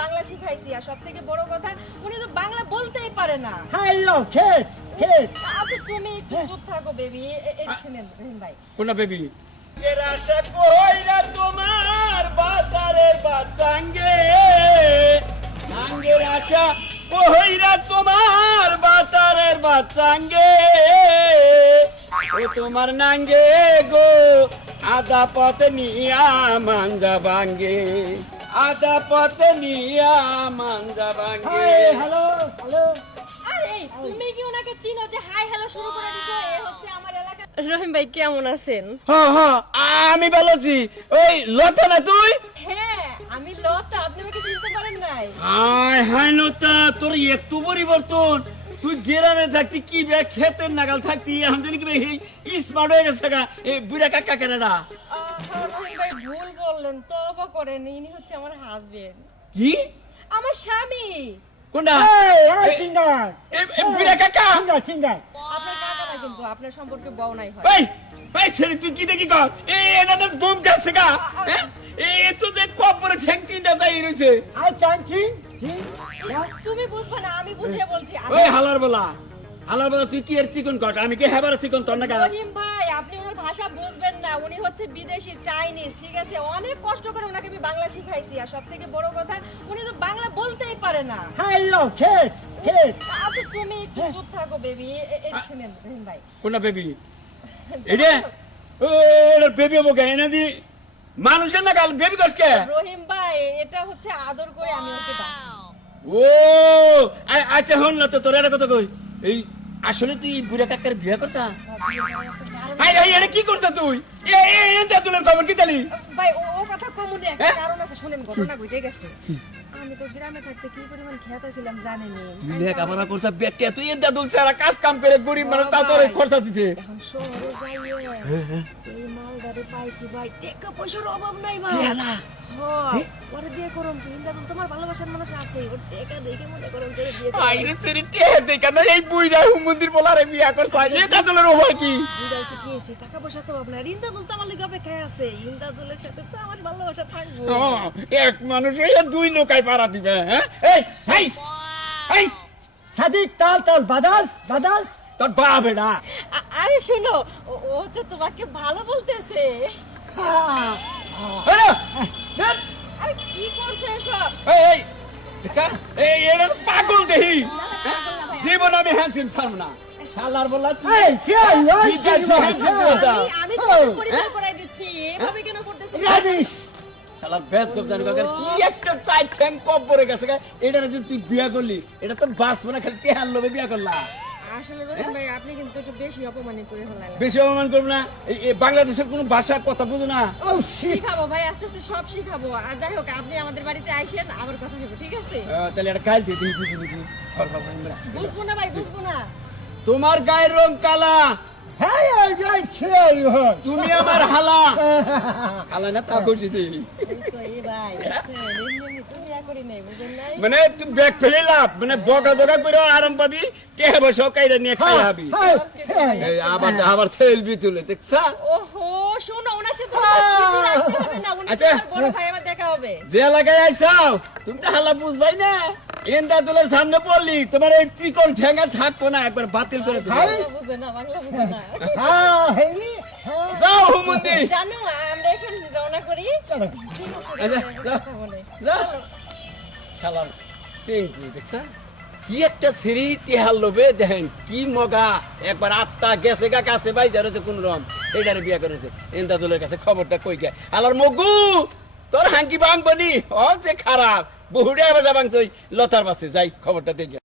বাংলা শিখাইছি আর সবথেকে বড় কথা উনি তো বাংলা বলতেই পারে না। হ্যালো খেত খেত আচ্ছা তুমি একটু চুপ থাকো বেবি। শুনেন রহিম ভাই, কোনা বেবি এর আশা কইরা তোমার বাতারের বাতাঙ্গে নাঙ্গের আশা কইরা তোমার বাতারের বাতাঙ্গে ও তোমার নাঙ্গে গো আদা পথ নিয়া মাঞ্জা ভাঙ্গে আদা পথ নিয়া মাঞ্জা ভাঙ্গে। হ্যালো হ্যালো আরে তুমি কি ওনাকে চিনো যে হাই হ্যালো শুরু করে দিছো? এ হচ্ছে আমার এলাকা। রহিম ভাই কেমন আছেন? হ্যাঁ হ্যাঁ আমি ভালো আছি। ওই লতা না তুই? হ্যাঁ আমি লতা, আপনি আমাকে চিনতে পারেন নাই? হায় হায় লতা, তোর এত পরিবর্তন। তুই গ্রামে থাকতি কি বে খেতের নাগাল থাকতি এখন জানি কি বে স্মার্ট হয়ে গেছে গা এই বুড়া কাকা কেনাডা। রহিম ভাই ভুল বললেন, তওবা করেন, ইনি হচ্ছে আমার হাজবেন্ড, কি আমার স্বামী। কোনটা এই সিঙ্গার এই বুড়া কাকা? সিঙ্গার সিঙ্গার আপনার কাকা না কিন্তু, আপনার সম্পর্কে বউ নাই হয়। এই এই ছেলে তুই কি দেখি কর এই এটা তো দম যাচ্ছে গা। হ্যাঁ এই তো যে কপরে ঠ্যাং তিনটা যাই রইছে। আই চাচ্ছি ঠিক তুমি বুঝবে না, আমি বুঝিয়ে বলছি। ওই হালার বলা তুই কি এর চিকন কর আমি কি হেবার চিকন তোর না গা। রহিম ভাই আপনি ওনার ভাষা বুঝবেন না, উনি হচ্ছে বিদেশি চাইনিজ, ঠিক আছে? অনেক কষ্ট করে ওনাকে আমি বাংলা শিখাইছি আর সবথেকে বড় কথা উনি তো বাংলা বলতেই পারে না। হ্যালো খেত খেত আচ্ছা তুমি একটু চুপ থাকো বেবি। শুনেন রহিম ভাই, কোনটা বেবি এটা ও এটা বেবি বকে এনে দি মানুষের না গাল বেবি কসকে। রহিম ভাই এটা হচ্ছে আদর করে আমি ওকে ডাকি। ও আচ্ছা হন না তো তোর এটা কথা কই এই আসলে তুই বুড়া কাকার বিয়ে করছা? আই আই এটা কি করছ তুই এটা তোর খবর কি তালি? ভাই ও কথা কমুনে একটা হ্যাঁ? কারণ আছে, শুনেন ঘটনা ঘটে গেছে। আমি তো গ্রামে থাকতে কি পরিমাণ খেত ছিলাম জানেনি। তুই লেখাপড়া করছ ব্যক্তি তুই এটা দুল ছাড়া কাজ কাম করে গরিব মানুষ তা তোর খরচা দিতে। এখন শহরে যাইয়ে এই মালদারে পাইছি ভাই, টাকা পয়সার অভাব নাই ভাই। কি হালা? হয় পরে বিয়ে করুম কি ইন্দা তোমার ভালোবাসার মানুষ আছে, ওর টাকা দেখে মনে করেন যে বিয়ে করব। আইরে সেরি তে দেখা না এই বুইরা মন্দির বলারে বিয়ে করছা এটা তোর ওভার কি? বুঝাইছে কি আছে, টাকা পয়সা তো আপনার ইন্দা তো আমার লিগে অপেক্ষায় আছে, ইন্দা দুলের সাথে তো আমার ভালোবাসা থাকবে। ও এক মানুষ হইয়া দুই নৌকায় পাড়া দিবে। হ্যাঁ এই এই এই সাদিক তাল তাল বাদাস বাদাস তোর বাপ এটা আরে শোনো ও হচ্ছে তোমাকে ভালো বলতেছে। হ্যালো আরে কি করছো এসব? এই দেখা এই এর পাগল দেহি জীবন আমি হ্যান্ডসাম ছাড়ব না শালার বলা এই সিয়াল লই আমি তোমাকে পরিচয় করাই দিচ্ছি, এভাবে কেন করতেছো? জানিস শালা বেদ তো জানি কাকা কি একটা চাই ঠ্যাং কপ পড়ে গেছে এটা যদি তুই বিয়া করলি এটা তো বাস মানে খালি টেহার লোভে বিয়া করলা। আসলে রহিম ভাই আপনি কিন্তু একটু বেশি অপমানিত করে হলেন। বেশি অপমান করবো না এই বাংলাদেশের কোনো ভাষার কথা বুঝো না। ও শিট শিখাবো ভাই, আস্তে আস্তে সব শিখাবো। আর যাই হোক আপনি আমাদের বাড়িতে আইসেন, আবার কথা হবে, ঠিক আছে? তাহলে এটা কাল দিয়ে দিই বুঝি বুঝি বুঝবো না ভাই, বুঝবো না। তোমার গায়ের রং কালা হ্যাঁ এই যাই ছেই হয় তুমি আমার হালা হালা না তা খুশি দিই এই তো এই ভাই এমনি তুমি ইয়া করি নাই, বুঝেন নাই? মানে তুই ব্যাগ ফেলে লাভ মানে বকা জগা করে আরাম পাবি টেহে বসে কাইরা নিয়ে খাই হাবি। এই আবার সেলফি তুলে দেখছা? ওহো শোনো ওনার সাথে তো রাখতে হবে না, উনি আচ্ছা। তোমার বড় ভাই, আমার দেখা হবে। যে এলাকায় আইসাও তুমি তো হালা বুঝবাই না এন্দা তুলে সামনে পড়লি তোমার এই চিকন ঠেঙ্গা থাকবো না একবার বাতিল করে দেবো। বাংলা বুঝে না, বাংলা বুঝে না। হ্যাঁ হেই হ্যাঁ যাও হুমুন্দি জানো আমরা এখন রওনা করি। চলো ঠিক আছে, আচ্ছা, এখন যাও। কথা বলে। যাও শালার সিংকু দেখছা কি একটা সিঁড়ি টেহার লোভে দেখেন কি মগা একবার আত্মা গেছে গা কাছে ভাই যাচ্ছে কোন রকম এটারে বিয়া করেছে এন্দাদুলের কাছে খবরটা কই গে আলার মগু তোর হাঙ্কি বাংবনি ও যে খারাপ বহুড়ে আবার যাবাং লতার পাশে যাই খবরটা দেখে